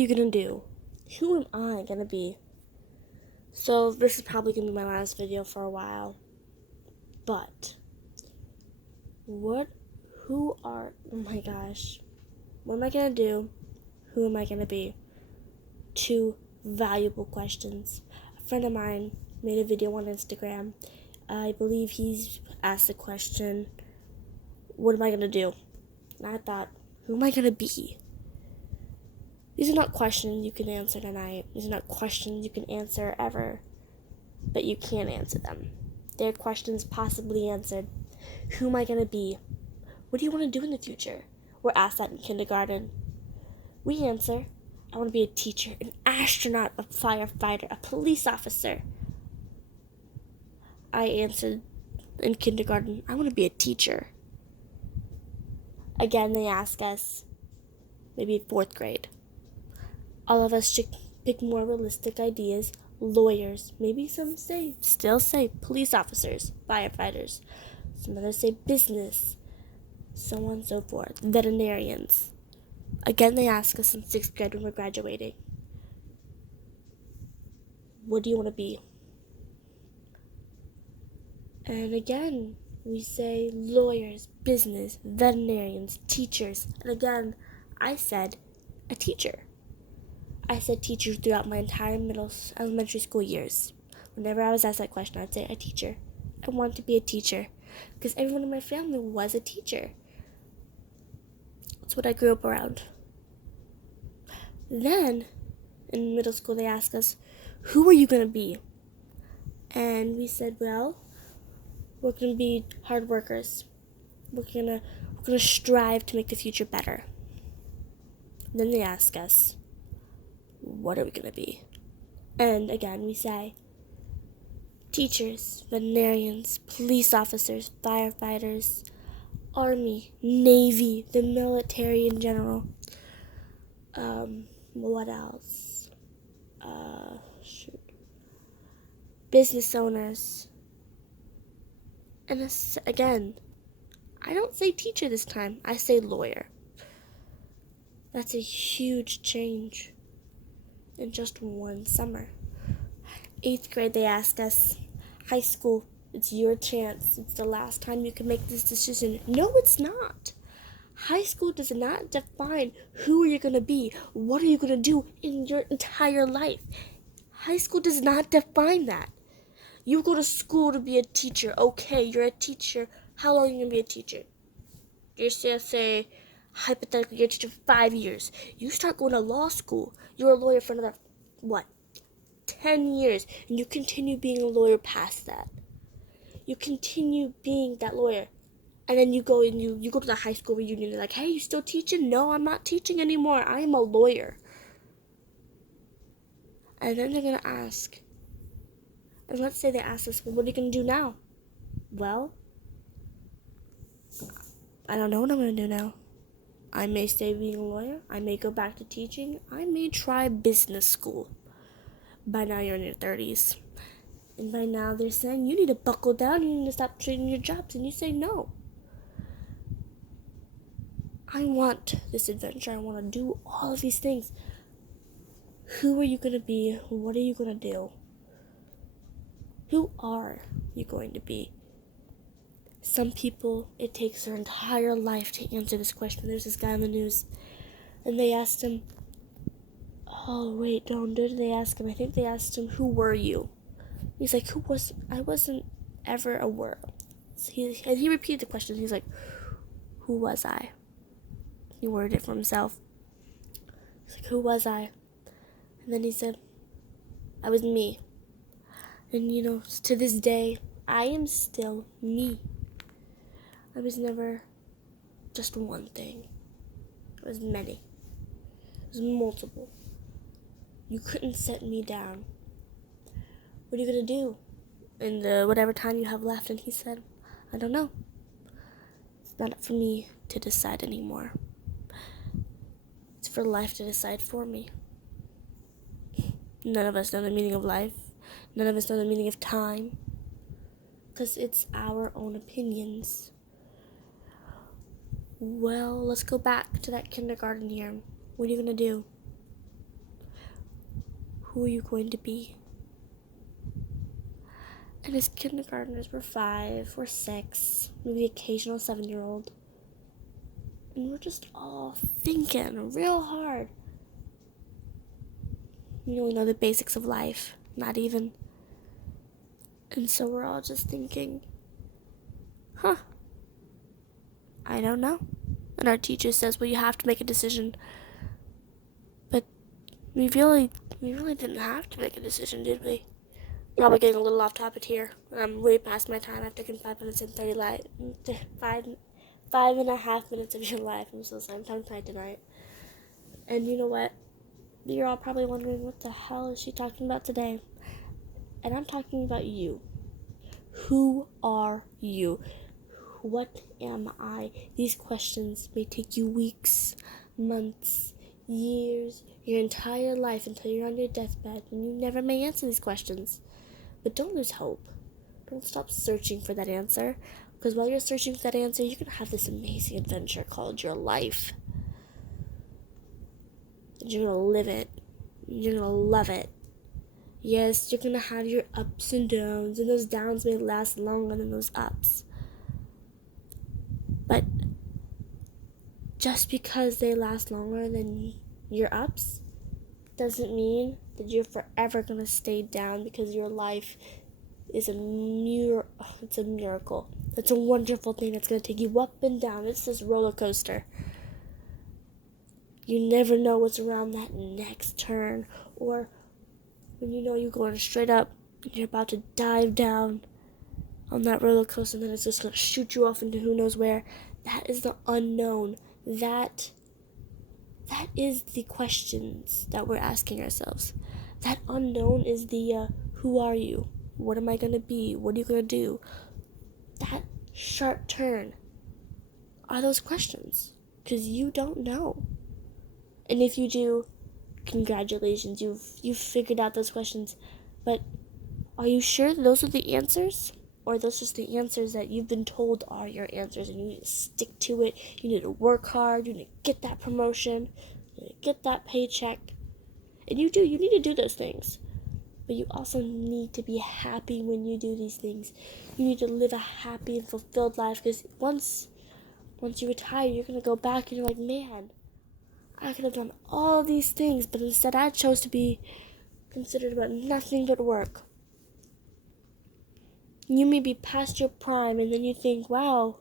you gonna do? Who am I gonna be? So this is probably gonna be my last video for a while. But oh my gosh. What am I gonna do? Who am I gonna be? Two valuable questions. A friend of mine made a video on Instagram. I believe he's asked the question, what am I gonna do? And I thought, who am I gonna be? These are not questions you can answer tonight. These are not questions you can answer ever. But you can answer them. They're questions possibly answered. Who am I going to be? What do you want to do in the future? We're asked that in kindergarten. We answer, I want to be a teacher, an astronaut, a firefighter, a police officer. I answered in kindergarten, I want to be a teacher. Again, they ask us, maybe 4th grade. All of us should pick more realistic ideas. Lawyers, maybe some still say police officers, firefighters. Some others say business, so on and so forth. Veterinarians. Again, they ask us in 6th grade when we're graduating, what do you want to be? And again, we say lawyers, business, veterinarians, teachers. And again, I said a teacher. I said teacher throughout my entire elementary school years. Whenever I was asked that question, I'd say a teacher. I want to be a teacher because everyone in my family was a teacher. That's what I grew up around. Then, in middle school, they asked us, who are you going to be? And we said, well, we're going to be hard workers. We're going to strive to make the future better. Then they ask us, what are we going to be? And again, we say, teachers, veterinarians, police officers, firefighters, army, navy, the military in general. What else? Business owners. And again, I don't say teacher this time. I say lawyer. That's a huge change in just one summer. 8th grade, they ask us, high school, it's your chance. It's the last time you can make this decision. No, it's not. High school does not define who you're going to be. What are you going to do in your entire life? High school does not define that. You go to school to be a teacher. Okay, you're a teacher. How long are you going to be a teacher? You're say, hypothetically, you're a teacher for 5 years. You start going to law school. You're a lawyer for another, 10 years. And you continue being a lawyer past that. You continue being that lawyer. And then you go and you go to the high school reunion. You're like, hey, you still teaching? No, I'm not teaching anymore. I am a lawyer. And then they're going to ask. And let's say they ask us, well, what are you going to do now? Well, I don't know what I'm going to do now. I may stay being a lawyer. I may go back to teaching. I may try business school. By now, you're in your 30s. And by now, they're saying, you need to buckle down. You need to stop trading your jobs. And you say no. I want this adventure. I want to do all of these things. Who are you going to be? What are you going to do? Who are you going to be? Some people, it takes their entire life to answer this question. There's this guy on the news, and they asked him, did they ask him? I think they asked him, who were you? He's like, I wasn't ever a word. And he repeated the question. He's like, who was I? He worded it for himself. He's like, who was I? And then he said, I was me. And to this day, I am still me. I was never just one thing. It was many. It was multiple. You couldn't set me down. What are you going to do in the whatever time you have left? And he said, I don't know. It's not up for me to decide anymore. It's for life to decide for me. None of us know the meaning of life. None of us know the meaning of time. Because it's our own opinions. Well, let's go back to that kindergarten year. What are you going to do? who are you going to be? And as kindergartners, we're 5, we're 6, maybe the occasional 7-year-old. And we're just all thinking real hard. We only know the basics of life, not even. And so we're all just thinking, I don't know. And our teacher says, well, you have to make a decision. But we really didn't have to make a decision, did we? Probably getting a little off topic here. I'm way past my time. I've taken 5 minutes and 5.5 minutes of your life. I'm so sorry. I'm tongue-tied tonight. And you know what? You're all probably wondering, what the hell is she talking about today? And I'm talking about you. Who are you? What am I? These questions may take you weeks, months, years, your entire life until you're on your deathbed, and you never may answer these questions. But don't lose hope. Don't stop searching for that answer, because while you're searching for that answer, you're going to have this amazing adventure called your life. And you're going to live it. You're going to love it. Yes, you're going to have your ups and downs, and those downs may last longer than those ups. But just because they last longer than your ups doesn't mean that you're forever going to stay down, because your life is it's a miracle. It's a wonderful thing that's going to take you up and down. It's this roller coaster. You never know what's around that next turn, or when you know you're going straight up and you're about to dive down on that roller coaster, and then it's just going to shoot you off into who knows where. That is the unknown. That is the questions that we're asking ourselves. That unknown is the who are you? What am I going to be? What are you going to do? That sharp turn are those questions, because you don't know. And if you do, congratulations, you've figured out those questions. But are you sure those are the answers? Or are those just the answers that you've been told are your answers, and you need to stick to it? You need to work hard. You need to get that promotion. You need to get that paycheck. And you need to do those things. But you also need to be happy when you do these things. You need to live a happy and fulfilled life, because once you retire, you're going to go back and you're like, man, I could have done all these things, but instead I chose to be considered about nothing but work. You may be past your prime, and then you think, wow,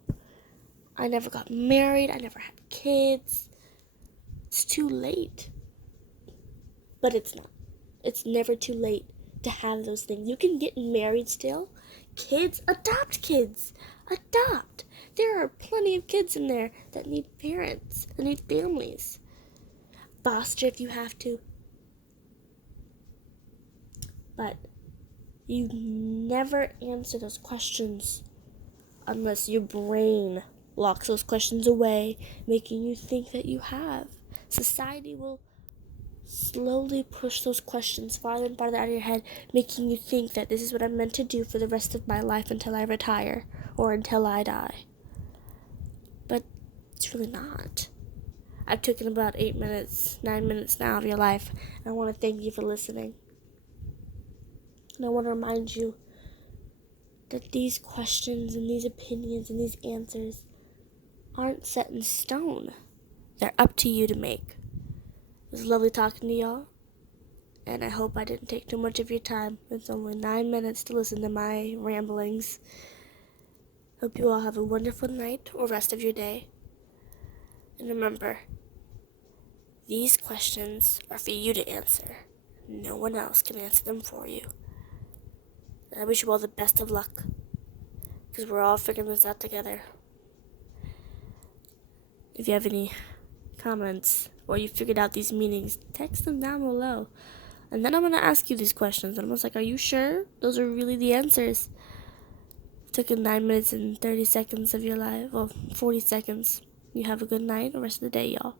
I never got married, I never had kids. It's too late. But it's not. It's never too late to have those things. You can get married still. Kids, adopt kids. Adopt. There are plenty of kids in there that need parents, that need families. Foster if you have to. But you never answer those questions unless your brain locks those questions away, making you think that you have. Society will slowly push those questions farther and farther out of your head, making you think that this is what I'm meant to do for the rest of my life until I retire or until I die. But it's really not. I've taken about 9 minutes now of your life, and I want to thank you for listening. And I want to remind you that these questions and these opinions and these answers aren't set in stone. They're up to you to make. It was lovely talking to y'all, and I hope I didn't take too much of your time. It's only 9 minutes to listen to my ramblings. Hope you all have a wonderful night or rest of your day. And remember, these questions are for you to answer. No one else can answer them for you. And I wish you all the best of luck, because we're all figuring this out together. If you have any comments or you figured out these meanings, text them down below. And then I'm going to ask you these questions. And I'm just like, are you sure those are really the answers? It took 9 minutes and 30 seconds of your life. Well, 40 seconds. You have a good night or rest of the day, y'all.